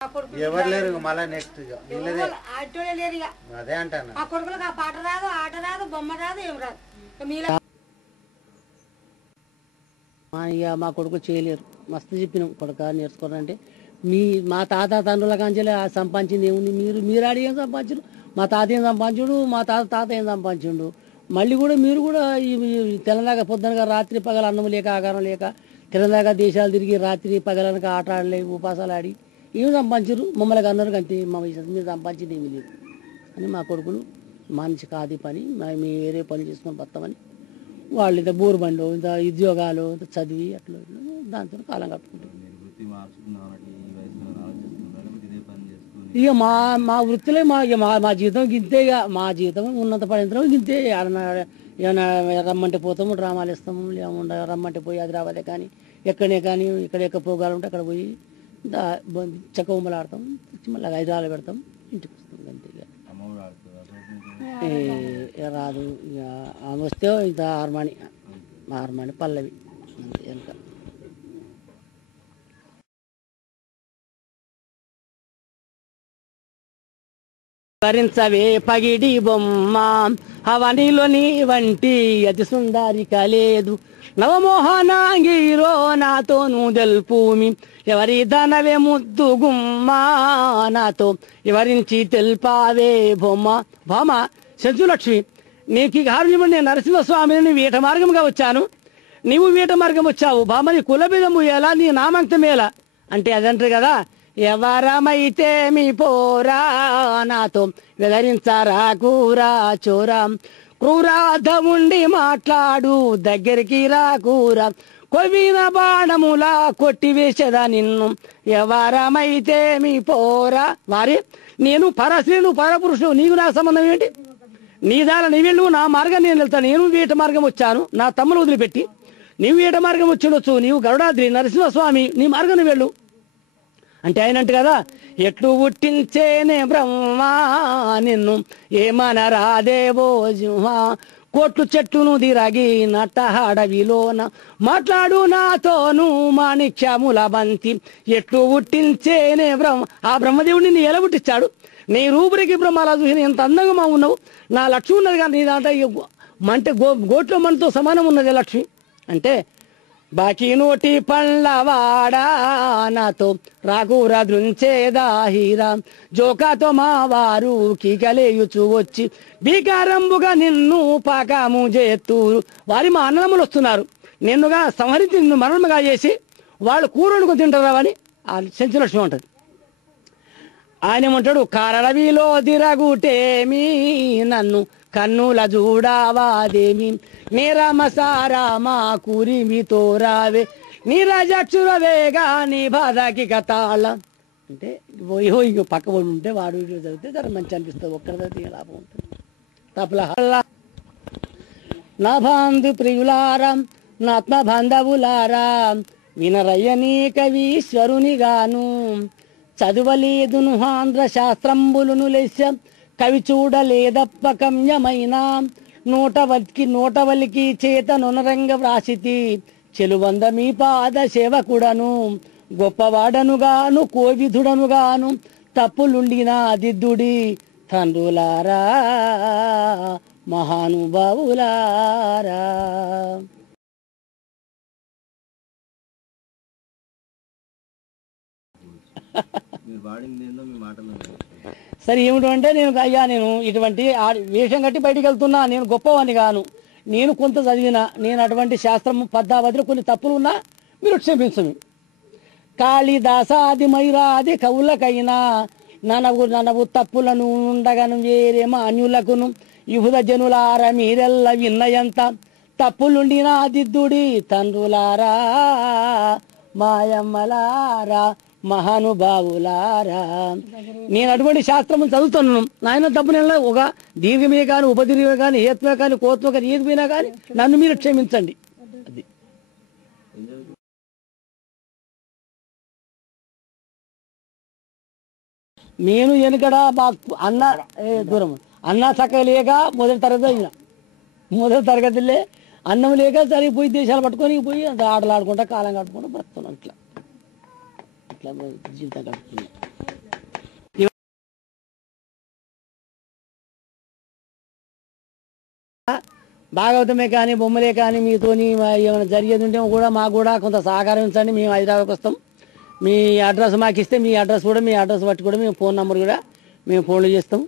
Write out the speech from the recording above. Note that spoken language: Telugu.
ఎవరు లేరు మళ్ళీ నెక్స్ట్ లేరు అదే అంటాను. ఆ కొడుకులకు ఆ పాట రాదు, ఆట రాదు, బొమ్మ రాదు, ఏం రాదు. ఇక మా కొడుకు చేయలేరు. మస్తు చెప్పినాం కొడుక నేర్చుకోవాలంటే మా తాత తండ్రుల కాంచెలే సంపాదించింది ఏముంది, మీరు ఆడి ఏం సంపాదించరు, మా తాత ఏం సంపాదించుడు, మా తాత ఏం సంపాదించుండు. మళ్ళీ కూడా మీరు కూడా తెలంగాణ పొద్దునగా రాత్రి పగల అన్నం లేక ఆకారం లేక తెలంగాణ దేశాలు తిరిగి రాత్రి పగలనక ఆట ఆడలే ఉపాసాలు ఆడి ఏమి సంపాదించరు, మమ్మల్ని అన్నారు అంతే. మా మీరు సంపాదించింది ఏమీ లేదు అని మా కొడుకులు మనిషి కాదు పని, మేము వేరే పని చేసుకొని బతామని వాళ్ళు ఇంత బోరు బండ్లు ఇంత ఉద్యోగాలు ఇంత చదివి అట్లా దాంతో కాలం కట్టుకుంటారు. ఇక మా వృత్తిలో మా జీవితం గింతే. ఇక మా జీవితం ఉన్నంత పడిన గింతే. ఏమైనా రమ్మంటే పోతాము, డ్రామాలు ఇస్తాము, లేకుండా రమ్మంటే పోయి హైదరాబాదే కానీ ఎక్కడే కానీ ఎక్కడ ప్రోగ్రాలు ఉంటే అక్కడ పోయి చెక్క ఉమ్మలు ఆడతాం, మళ్ళీ హైదరాబాద్ పెడతాం, ఇంటికి వస్తాం అంతే. ఇక రాదు. ఇక ఆమె వస్తే ఇంత హార్మోని పల్లవి అంతే. వెనక భరించవే పగిడి బొమ్మ అవనిలోని వంటి అతి సుందరి కలేదు నవమోహనాంగిరో నాతోను తెలుపుమి ఎవరి దానవే ముద్దు గుమ్మ నాతో వివరించి తెలుపావే బొమ్మ. భామ సెంచులక్ష్మి, నీకు హారుణ్యము నేను నరసింహస్వామిని వీట మార్గంగా వచ్చాను, నీవు వీట మార్గం వచ్చావు. భామ నీ కులబిదము ఎలా, నీ నామంతం ఎలా అంటే అదంటారు కదా, ఎవరమైతే మీ పోరా నాతో వివరించారా కూరా చోరా క్రూరాధముండి మాట్లాడు దగ్గరికి రాకూరా కొవిన బాణములా కొట్టివేసేదా నిన్ను ఎవరమైతే మీ పోరా. వారి నేను పరశ్రీను పరపురుషుడు, నీకు నా సంబంధం ఏంటి, నీ దాని నీ వెళ్ళు, నా మార్గం నేను వెళ్తాను. నేను వీట మార్గం వచ్చాను, నా తమ్మును వదిలిపెట్టి నీవు వీట మార్గం వచ్చిండొచ్చు, నీవు గరుడాద్రి నరసింహస్వామి నీ మార్గం వెళ్ళు అంటే ఆయనంట కదా, ఎట్లు పుట్టించేనే బ్రహ్మ నిన్ను ఏమనరాదేవో జిహ్వా కోట్లు చెట్టును దిరగి నట్ట అడవిలోన మాట్లాడు నాతోను మాణిక్యముల బంతి ఎట్లు పుట్టించేనే బ్రహ్మ. ఆ బ్రహ్మదేవుడిని నీ ఎలా పుట్టించాడు, నీ రూపురికి బ్రహ్మలా చూసి ఎంత అందంగా ఉన్నావు, నా లక్ష్మి ఉన్నది కానీ నీ దాంట్లో మంటే గోట్లో మనతో సమానం ఉన్నది లక్ష్మి అంటే. బాకీ నోటి పండ్లవాడా నాతో రాకూర దృంచేదాహిరా జోకాతో మా వారు కీకలేయుచు వచ్చి బీకారంబుగా నిన్ను పాకాము చేత్తూరు. వారి మా అన్నదమ్ములు వస్తున్నారు, నిన్నుగా సంహరించి నిన్ను మరణముగా చేసి వాళ్ళు కూరడుకు తింటారా అని ఆ సెంచులక్ష్మి ఉంటుంది. ఆయన ఏమంటాడు, కారడవిలో దిరగుటేమి నన్ను కన్నుల చూడావాదేమి నీరమసారామా కూరిమితో రావే నీరజక్షురవేగా నీ బాధకి కథాల అంటే. పోయో ఇంకో పక్క పడి ఉంటే వాడు చదివితే జర మంచి అనిపిస్తుంది, ఒక్కరి చదివితే లాభం ఉంటుంది. తప్పల నా బాంధు ప్రియులారా నాత్మ బాంధవులారా వినరయ్యనీ కవీశ్వరునిగాను చదువలేదును ఆంధ్ర శాస్త్రంబులును లెస్స కవి చూడలేదప్ప కమ్యమైన నోటవలికి చేత నొనరంగ వ్రాసితి చెలువంద మీ పాద సేవకుడను గొప్పవాడనుగాను కోవిధుడనుగాను తప్పులుండిన దిద్దుడి తండ్రులారా మహానుభావులారా. సరే ఏమిటంటే నేను ఇటువంటి వేషం కట్టి బయటికి వెళ్తున్నా, నేను గొప్పవాడిని గాను, నేను కొంత చదివిన, నేను అటువంటి శాస్త్రం పద్మావతిలో కొన్ని తప్పులు ఉన్నా మీరు క్షమించము. కాళిదాసాది మైరాది కవులకైనా ననవు తప్పులను ఉండగను వేరే మాన్యులకును యుహుద జనులార మీరెల్ల విన్నయంత తప్పులుండిన దిద్దుడి తండ్రులారా మాయమ్మలారా మహానుభావులారా. నేను అటువంటి శాస్త్రం చదువుతున్నాను, నాయన తప్పు నేను ఒక దీర్ఘమే కానీ ఉపదీర్ఘమే కానీ హేత్వే కానీ కోత్వ కానీ ఏది పోయినా కానీ నన్ను మీరు క్షమించండి. అది నేను వెనుకడ మాకు దూరం అన్న చక్కగా లేక మొదటి తరగతిలే అన్నం లేక సరిపోయి దేశాలు పట్టుకొని పోయి ఆటలు ఆడుకుంటా కాలం కట్టుకుంటా బ్రతున్నాను. ఇట్లా ఇట్లా జీవితం గడుపుతున్నాం. భాగవతమే కానీ బొమ్మలే కానీ మీతోని ఏమైనా జరిగేది ఉంటే కూడా మాకు కూడా కొంత సహకరించండి. మేము హైదరాబాద్కి వస్తాం. మీ అడ్రస్ మాకు ఇస్తే మీ అడ్రస్ కూడా మీ అడ్రస్ బట్టి కూడా మేము ఫోన్ నెంబర్ కూడా మేము ఫోన్లు చేస్తాం.